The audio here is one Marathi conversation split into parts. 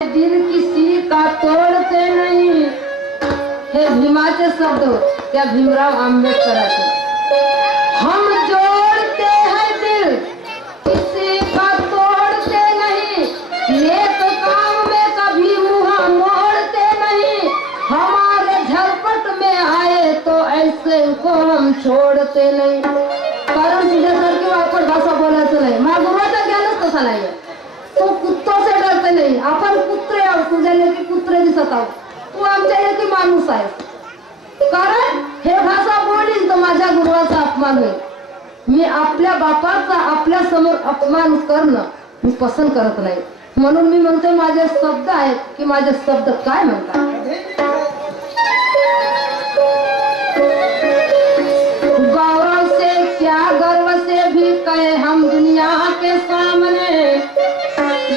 दिल किसी का तोड़ते नहीं, हे भीमाचे शब्द त्या भीमराव आंबेडकरांचे। हम जोड़ते हैं दिल किसी का तोड़ते नहीं, नेक काम में कभी मुँह मोड़ते नहीं, हमारे झलपट में आए तो ऐसे को हम छोड़ते नहीं। कारण तुझ्यासारखी वापर भाषा बोलायचं नाही, माझ्या गुरुचा ज्ञानच तसा नाही। तू कुत्तों से डरते नहीं, आपण कुत्रे आहोत, तुझ्या लेकी कुत्रे दिसत आहोत, तू आमच्या लेकी माणूस आहे। कारण हे भाषा बोलीन तर माझ्या गुरुचा अपमान होईल। मी आपल्या बापाचा आपल्या समोर अपमान करणं मी पसंत करत नाही, म्हणून मी म्हणते माझे शब्द आहेत की माझे शब्द काय म्हणतात। गौरव से क्या गर्व से भी कहे हम दुनिया के सामने,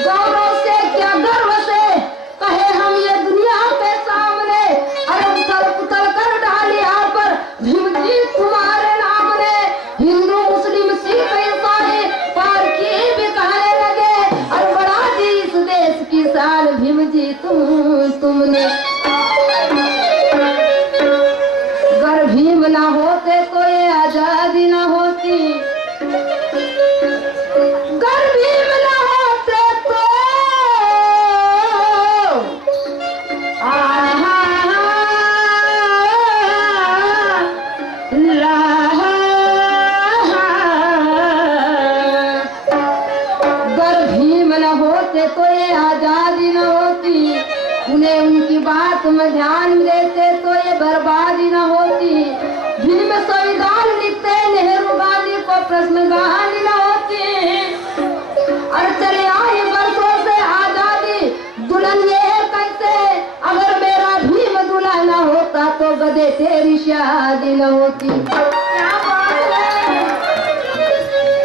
गौरव से क्या गर्व से कहे हम ये दुनिया के सामने, अरे उथल पुथल कर डाली यहाँ पर भीम जी तुम्हारे नाम ने, हिंदू मुस्लिम सिख ईसाई पारकी भी कहने लगे, अरे बड़ा जी इस देश की शान भीम जी तुमने। अगर भीम ना होते तो ये आजादी ना होती, अगर भीम ना होते तो अगर भीम न होते तो ये आजादी न होती, उन्हें उनकी बात में ध्यान देते तो ये बर्बादी न होती। भीम संविधान लिखते नेहरू गांधी को प्रश्न गांधी न होती, और चले आए वर्षों से आजादी दुल्हन ये कैसे, अगर मेरा भीम दूल्हा न होता तो गधे तेरी शादी न होती।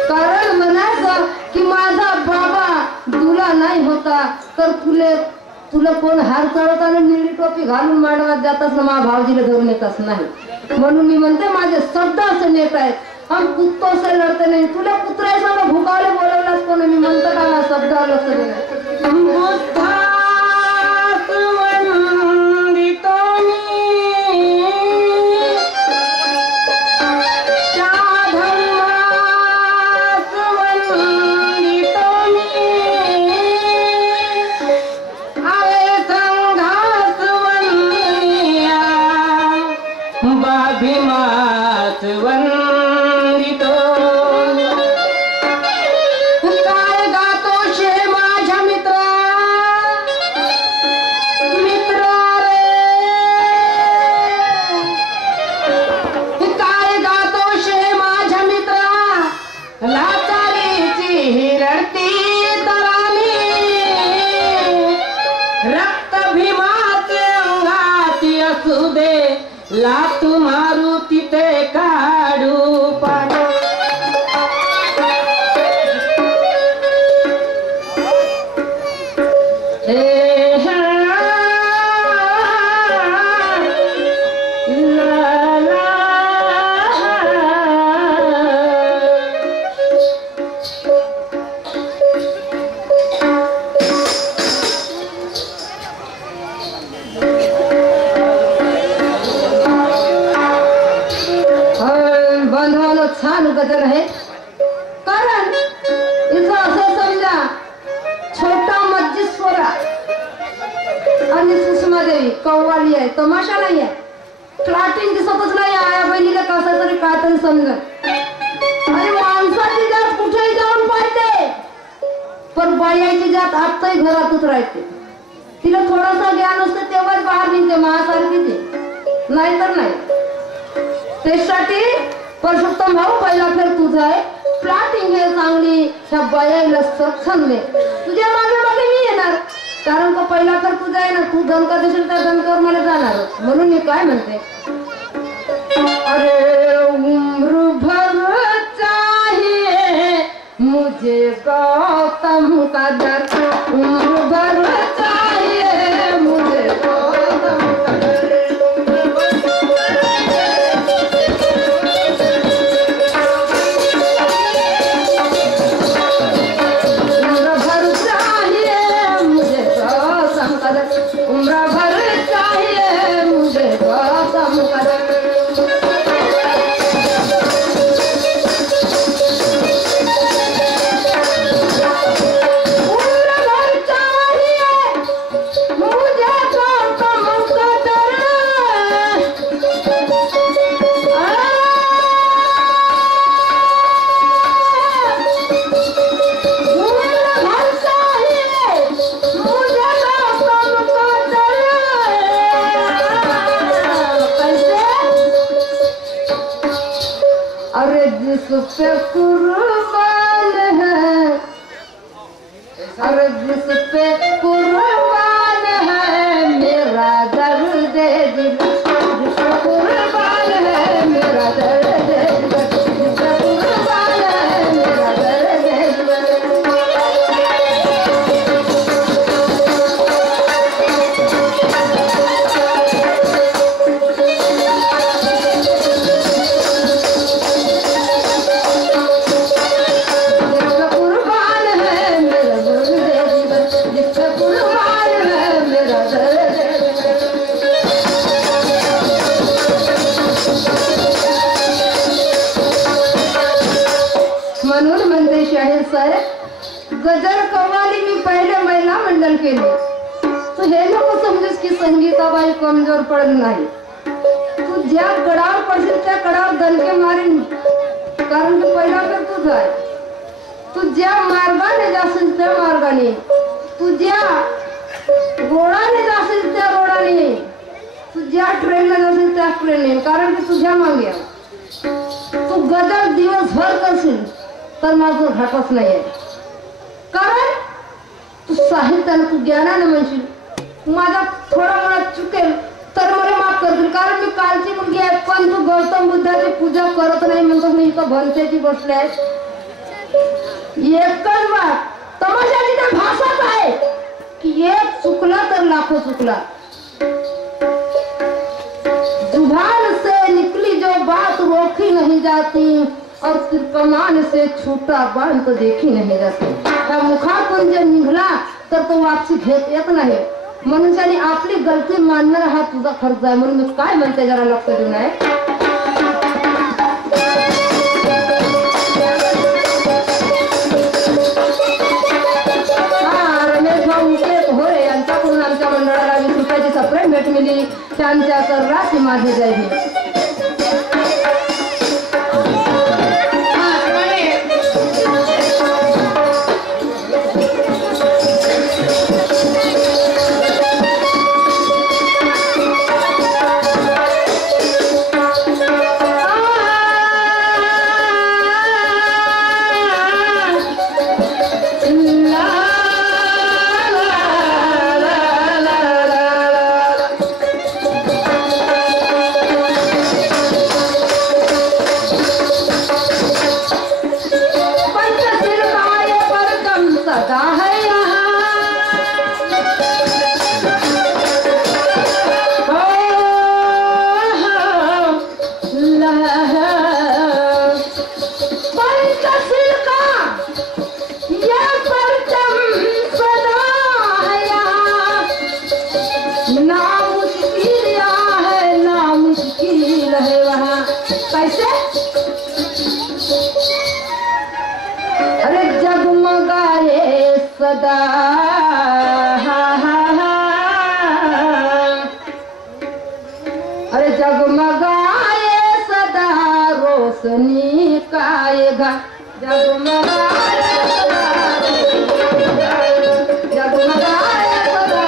कारण म्हणायचं की माझा बाबा दूल्हा नाही होता तर तुला कोण हार चढवताना निळी टोपी घालून मांडवात जातात ना, मा भावजीला धरून येतच नाही। म्हणून मी म्हणते माझे शब्द असे नेत आहेत, हम कुत्तों से लढते नाही। तुला कुत्र्यासंग भुकावले बोलवलास कोण, मी म्हणतो का माझ्या शब्दावर लक्ष दे। लातू मारू तिथे काढू पाड, छान गजल आहे। कारण इथं असं समजा छोटा मज्जिस्वरा आणि सुषमा देवी कव्वाली आहे, तमाशा नाही आहे, फ्लॅटिंग दिसतच नाही। आया बहिणीला कसं तरी काय तरी समजत, अरे माणसाची जात कुठेही जाऊन पाहते पण बायाची जात आत्ताही घरातच राहते। तिला थोडासा ज्ञान असतं तेव्हाच बाहेर निघते, महासारखी ते नाहीतर नाही। त्यासाठी परषोत्तम भाऊ पहिला फेर तुझा आहे, फ्लॅटिंग आहे चांगली, ह्या बायाला सक्षम दे, तुझ्या मागे मागे मी येणार। कारण का पहिला फेर तुझा आहे ना, तू दणका देशील त्या दणकावर मला जाणार। म्हणून मी काय म्हणते, अरे उम्र भर चाहिए मुझे गौतम का दर, उम्र भर चाहिए मुझे गौतम का दर। उम्र भर चाहिए मुझे जिस पे कुर्बान है, अरे जिस पे कुर्बान है मेरा दर्द दिल, जिस पे कुर्बान है मेरा दर्द दिल, जिस पे कुर्बान है मेरा दर्द दिल। म्हणून म्हणते शाहीर साहेब, गजल कव्वाली मी पहिले महिला मंडळ केले, तू हे नको समजूस की संगीताबाई कमजोर पडत नाही. तू ज्या कडावर पडशील त्या कडावर दणके मारीन, कारण की पहिला तर तुझा आहे. तू ज्या मार्गाने जाशील त्या मार्गाने, तू ज्या रोडाने जाशील त्या रोडाने, तू ज्या ट्रेनने जाशील त्या ट्रेनने, कारण की तुझ्या मागे तू गजल दिवसभर करशील तर माझं घाटच नाहीये. कारण तू साहित्याने, तू ज्ञानाने म्हणशील, माझा थोडा मुळात चुकेल तर मला माफ करतील, कारण मी कालची मुलगी आहे. पण तू गौतम बुद्धाची पूजा करत नाही म्हणतो, मी इथं भंतेची बसले आहे. एकच बात तमाशाची तर भाषाच आहे की एक चुकला तर लाखो चुकला. जुबान से निकली जो बात रोकी नहीं जाती, और कमान से छूटा बाण तो देखी नाही जाते. त्या मुखातून जे निघला तर तो वापसी घेत येत नाही. मनुष्याने आपली गलती मानणार हा तुझा खर्च आहे. म्हणून मी काय म्हणते जरा लक्ष देऊन आहे. रमेश भाऊ होरे यांच्याकडून आमच्या मंडळाला 20 रुपयाची सेपरेट भेट मिळाली. त्यांच्या तर राशी माझी जाईल. अरे जगमगाए सदा, अरे जगमगाए सदा रोशनी काएगा, जगमगाए सदा जगमगाए सदा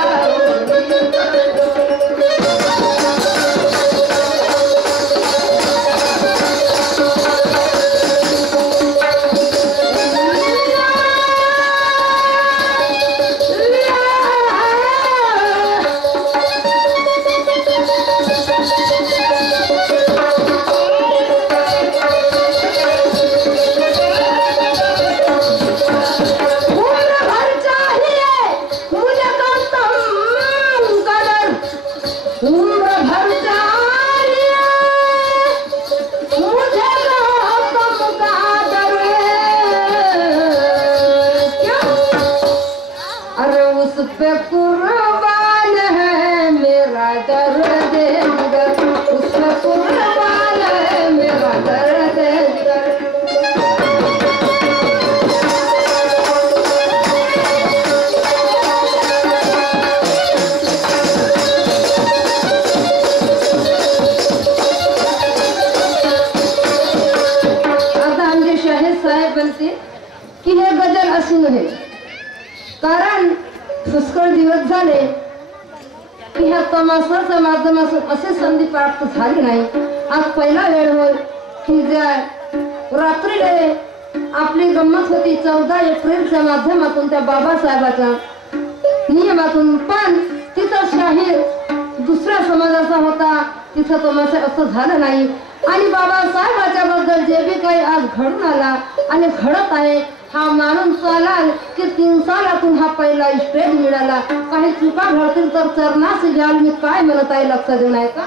पे कुर्बान है मेरा दर्द जिगर, उस पे कुर्बान है मेरा दर्द जिगर. आता आमचे शाहीर साहेब म्हणते की हे गजल अशी नव्हे, कारण पुष्कळ दिवस झाले की ह्या तमाशाच्या माध्यमातून असे संधी प्राप्त झाली नाही. आज पहिला वेळ होय की ज्या रात्रीले आपली गंमत होती 14 एप्रिलच्या माध्यमातून त्या बाबासाहेबाच्या नियमातून, पण तिथं शाहीर दुसऱ्या समाजाचा होता, तिथं तो माझं असं झालं नाही. आणि बाबासाहेबाच्या बद्दल जे बी काही आज घडून आला आणि घडत आहे, हा मानून चालाल की 3 सालातून हा पहिला स्टेज मिळाला. काही चुका घडतील तर चरणास घ्याल. मी काय म्हणत आहे लक्ष देऊन आहे का?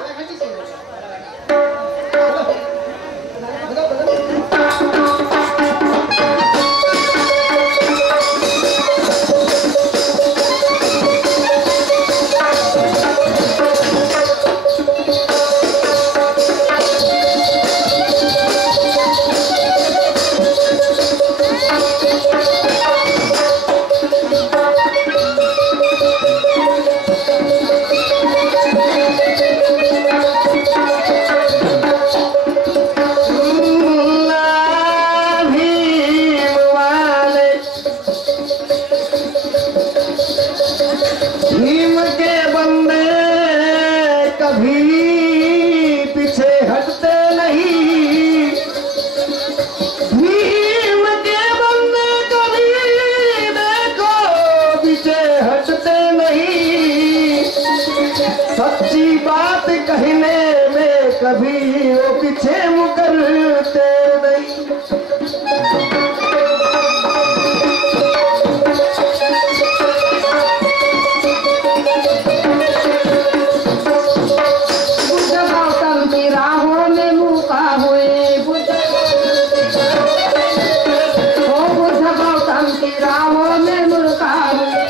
सच्ची बात कहने में कभी वो पीछे मुकरते नहीं। बुद्ध गौतम की राहों में मुका हुए, बुद्ध गौतम की राहों में मुका हुए,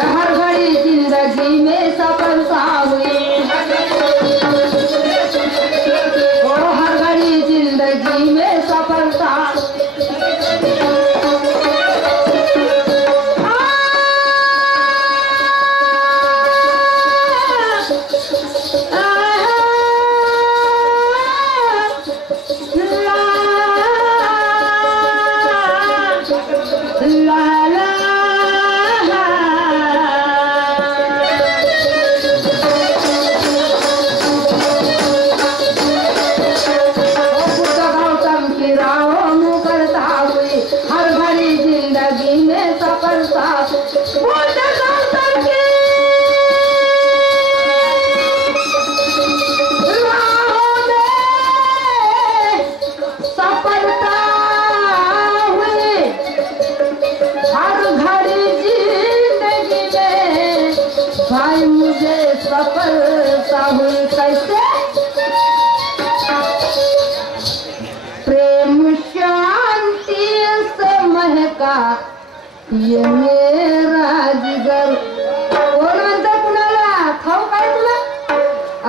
हर घड़ी जिंदगी में सफलता हुई, हर घड़ी जिंदगी में सफलता। भाई मुझे सफलता हुई कैसे? प्रेम शांति से महका ये मेरा जिगर। कोण म्हणतं कुणाला? खाऊ काय तुला?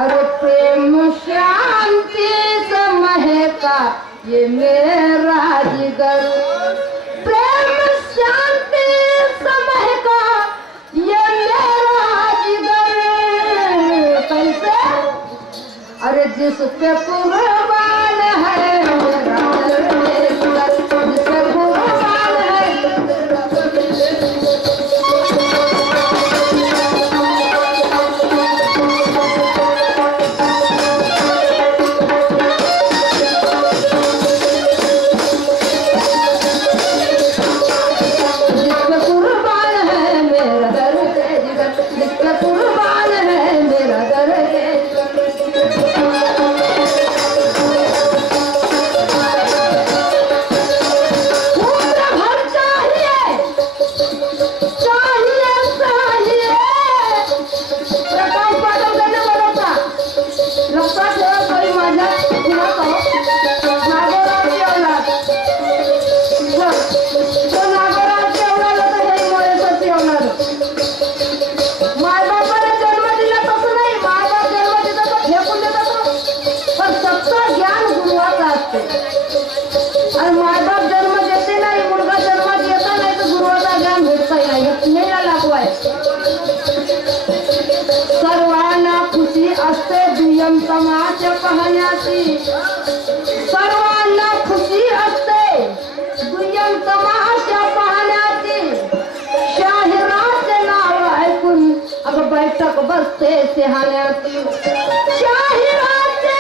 अरे प्रेम शांति से महका ये मेरा जिगर, प्रेम शांति से महका ये मेरा जिगर। कैसे? अरे जिस पे कुर्बान है मेरा दिल, जिस पे कुर्बान है तमाशा पाहण्याची, सर्वांना खुशी असते दुय्यम तमाशा पाहण्याची। शाहिराचे नाव ऐकून अगं बैठक बसते शहाण्याची, शाहिराचे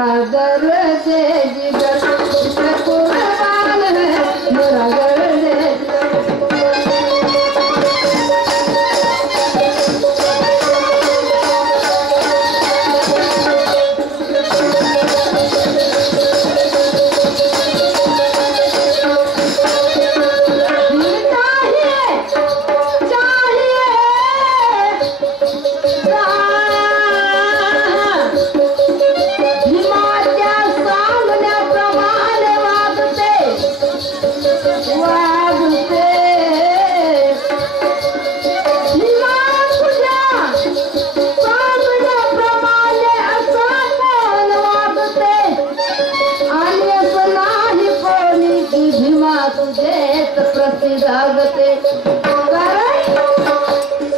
मोरा दर्द जिगर पे कुर्बान है मोरा दर्द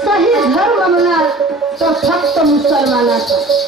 सही धर्म म्हणणार तो फक्त मुसलमानाचा